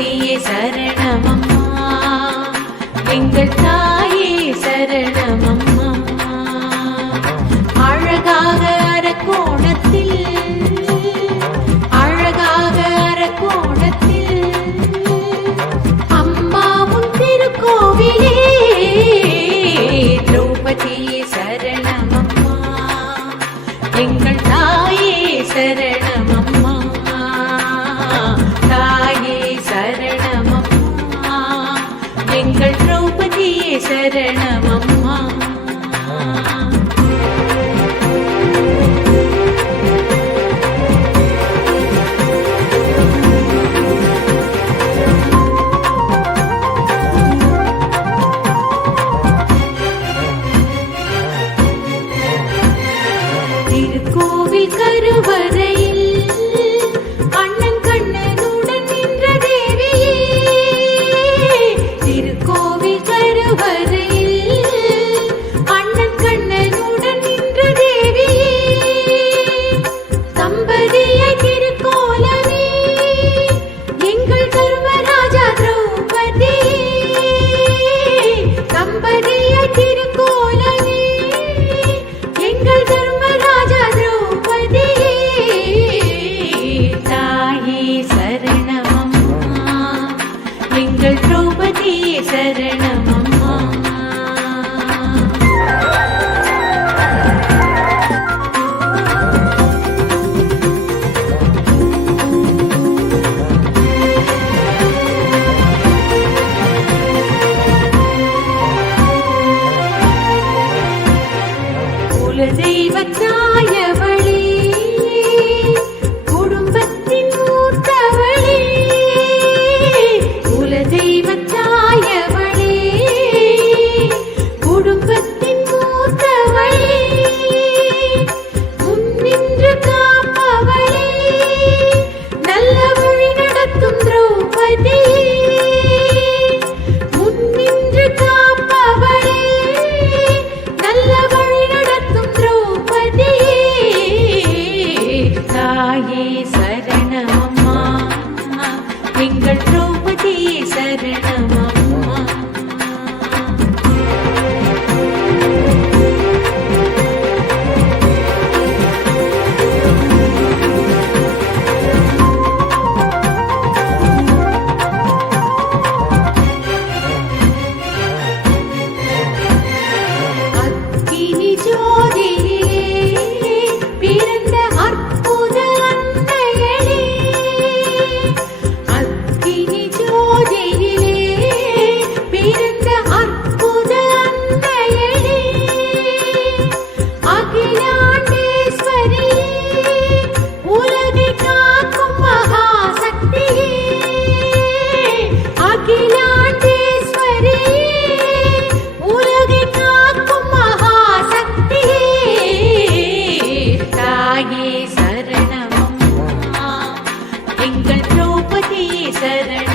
தேவியே சரணமம்மா. எங்கள் தாயே சரணமம்மா. அழகாக அரக்கோணத்தில் அழகாக அரக்கோணத்தில் அம்மாவும் திருக்கோவிலே திரௌபதியே சரணமம்மா. எங்கள் தாயே சரண ശരണം said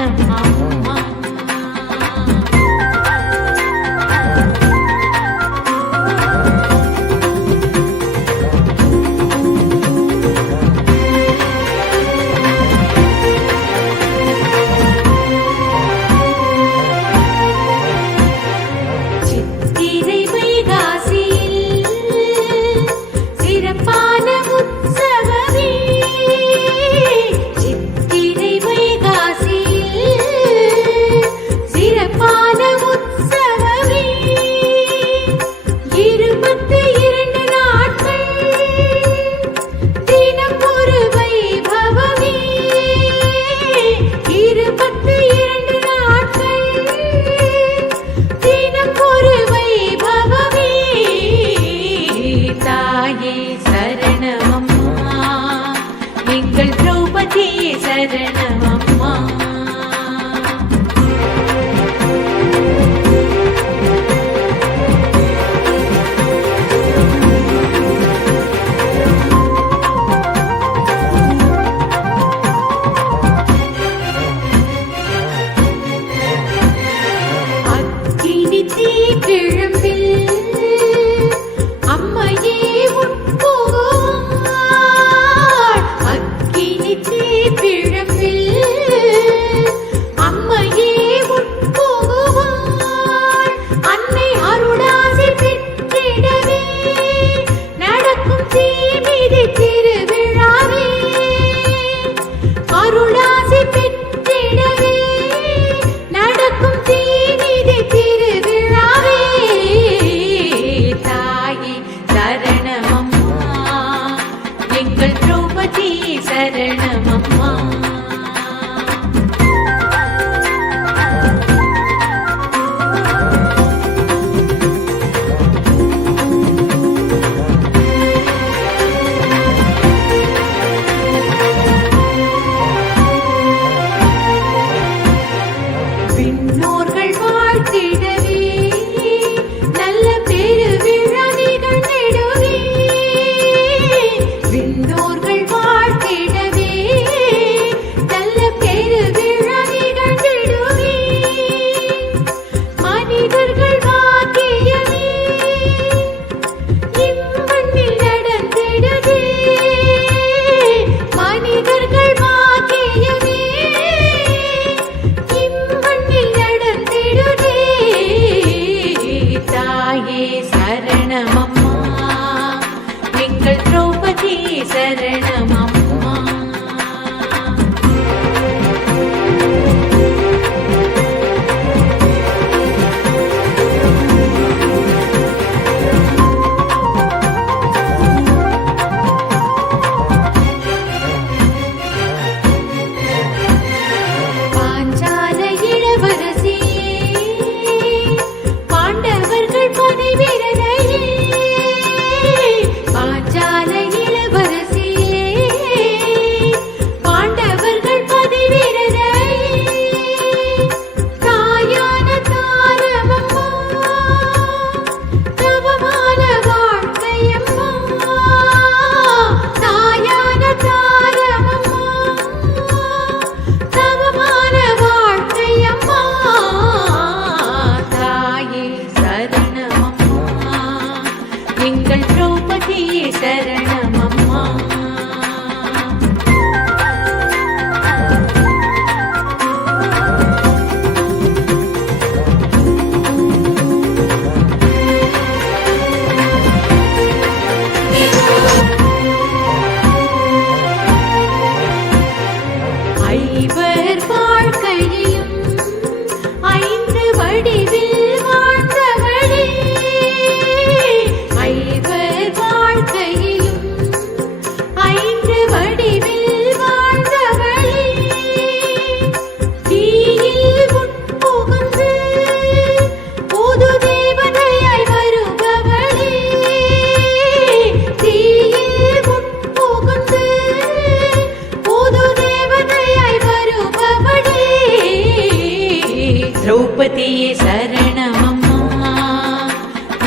திரௌபதியே சரணமம்மா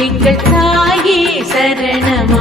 எங்கள் தாயே சரணமம்மா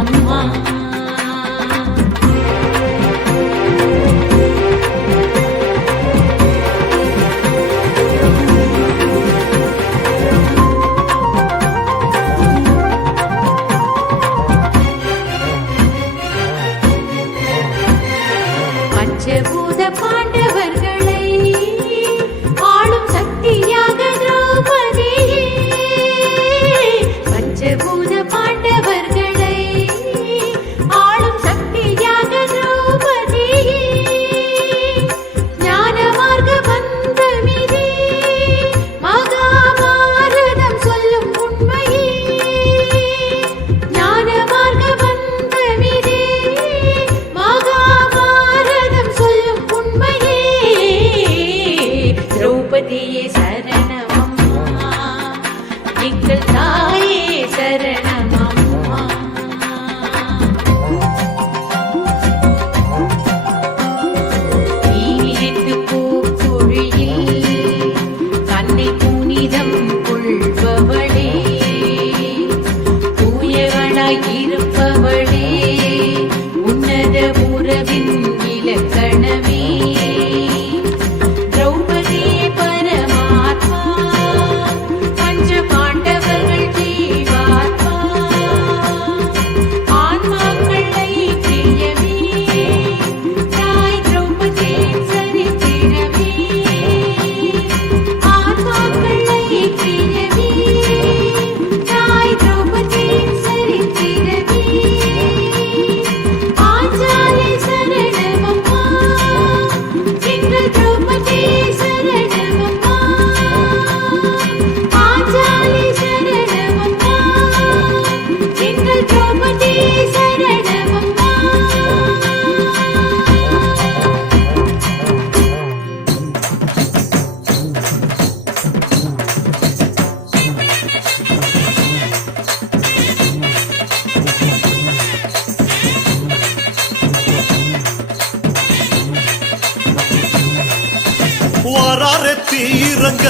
வாராரே தீரங்க.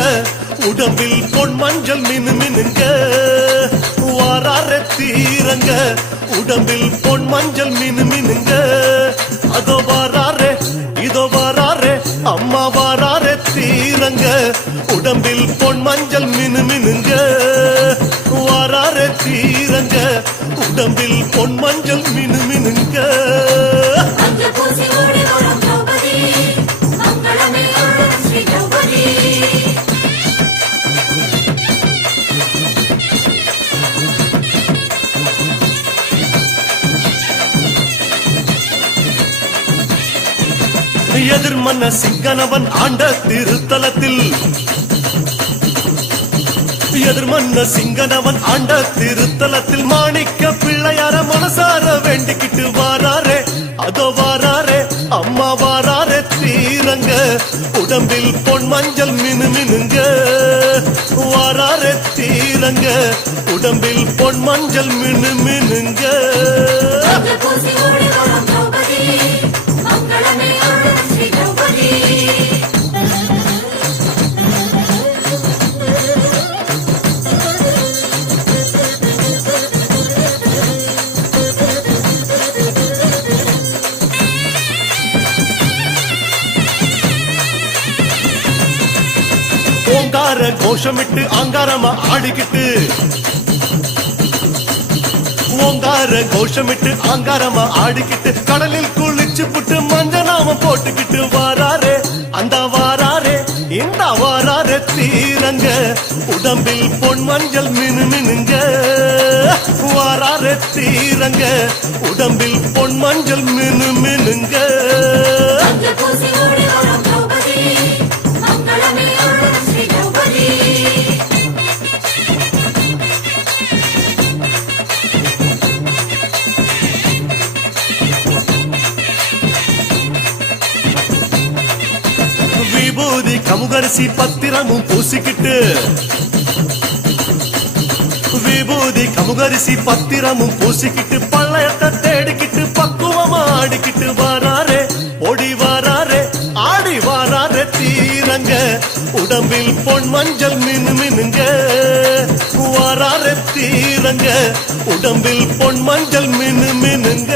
உடம்பில் பொன் மஞ்சள் மினு மினுங்க வாராரே தீரங்க. உடம்பில் பொன் மஞ்சள் மினு மினுங்க அதோ வாராரே இதோ வாராரே அம்மா வாராரே தீரங்க. உடம்பில் பொன் மஞ்சள் மினு மினுங்க வாராரே தீரங்க. உடம்பில் பொன் மஞ்சள் மினு மினுங்க எதிர்மன்ன சிங்கனவன் ஆண்ட திருத்தலத்தில். எதிர்மன்ன சிங்கனவன் ஆண்ட திருத்தலத்தில் மாணிக்க பிள்ளையார மனசார வேண்டிக்கிட்டு வாராரே அதோ வாராரே அம்மா வாராரே தீரங்க உடம்பில் பொன் மஞ்சள் மினு மினுங்க. வாராரே தீரங்க உடம்பில் பொன் மஞ்சள் மினு மினுங்க. கோஷமிட்டு அங்காரமா ஆடிக்கிட்டு. ஓங்கார கோஷமிட்டு அங்காரமா ஆடிக்கிட்டு. கடலில் குளிச்சு புட்டு மஞ்ச நாம போட்டுக்கிட்டு வாராரே அந்த வாராரே இந்த வாராரே தீரங்க. உடம்பில் பொன் மஞ்சள் மினு மினுங்க. வாராரே தீரங்க உடம்பில் பொன் மஞ்சள் மினு மினுங்க. கமுகரிசி பத்திரமும் பூசிக்கிட்டு விபூதி கமுகரிசி பத்திரமும் பூசிக்கிட்டு பள்ளையத்தை தேடிக்கிட்டு பக்குவமா ஆடிக்கிட்டு வராரே ஓடி வராரே ஆடி வராரே தீரங்க. உடம்பில் பொன் மஞ்சள் மினு மினுங்க வாராரே தீரங்க. உடம்பில் பொன் மஞ்சள் மினு மினுங்க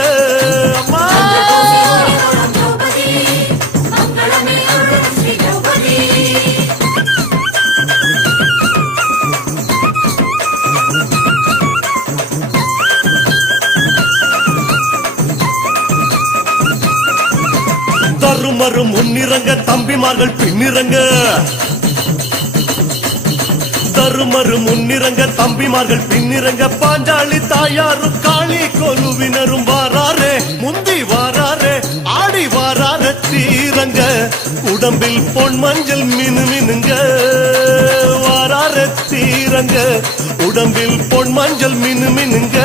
முன்னிறங்க தம்பிமார்கள் பின்னிறங்க. தருமரும் முன்னிறங்க தம்பிமார்கள் பின்னிறங்க. பாஞ்சாலி தாயாரும் காளி கொலுவினரும் வாராரே முந்தி வாராரே ஆடி வாரார தீரங்க. உடம்பில் பொன் மஞ்சள் மினு மினுங்க. வாராரே தீரங்க. உடம்பில் பொன் மஞ்சள் மினு மினுங்க.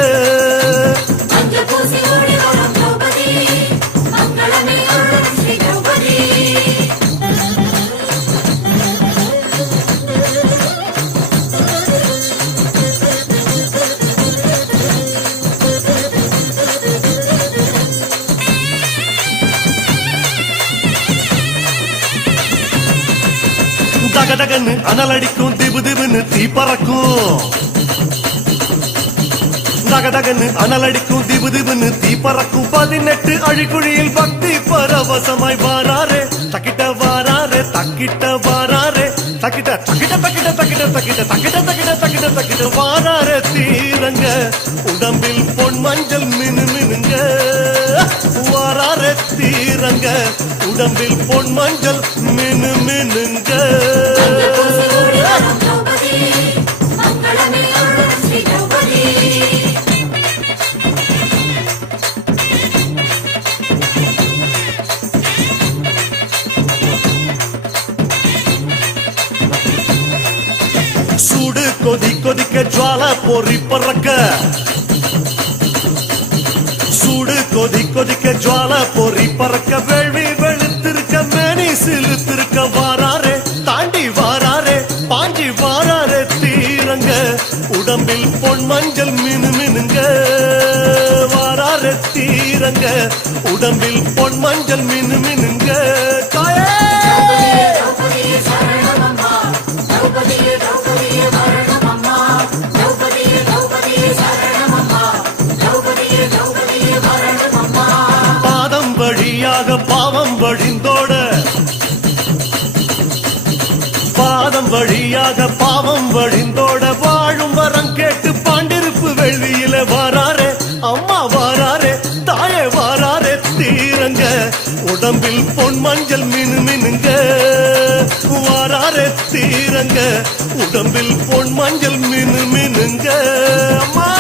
தகதகன்னு அனலடிக்கும் திபு திபுன்னு தீ பறக்கும். தகதகன்னு அனலடிக்கும் திபு திபுன்னு தீ பறக்கும். பதினெட்டு அழிக்குழியில் பக்தி பரவசமாய் வாராரே. தக்கிட்ட வாராரே தக்கிட்ட வாராரே. தக்கிட்ட தக்கிட்ட தக்கிட்ட தக்கிட்ட தக்கிட்ட தக்கிட்ட தக்கிட்ட தக்கிட்ட தக்கிட்ட வாராரே தீரங்க. உடம்பில் பொன் மஞ்சள் மினு தாரத்தீரங்க உடம்பில் பொன் மஞ்சள் மினு மினுங்க சுடு கொதி கொதிக்க ஜுவாலா பொறி பறக்க. கொதிக்க ஜுவால பொறி பறக்க வேள்வி வெளுத்திருக்க மேனி சிலுத்திருக்க வாராரே தாண்டி வாராரே பாஞ்சி வாராரே தீரங்க. உடம்பில் பொன் மஞ்சள் மினு மினுங்க. வாராரே தீரங்க. உடம்பில் பொன் மஞ்சள் மினு மினு வாராரே தாயே வாராரே தீரங்க. உடம்பில் பொன் மஞ்சள் மினு மினுங்க. வாராரே தீரங்க. உடம்பில் பொன் மஞ்சள் மினு மினுங்க. அம்மா!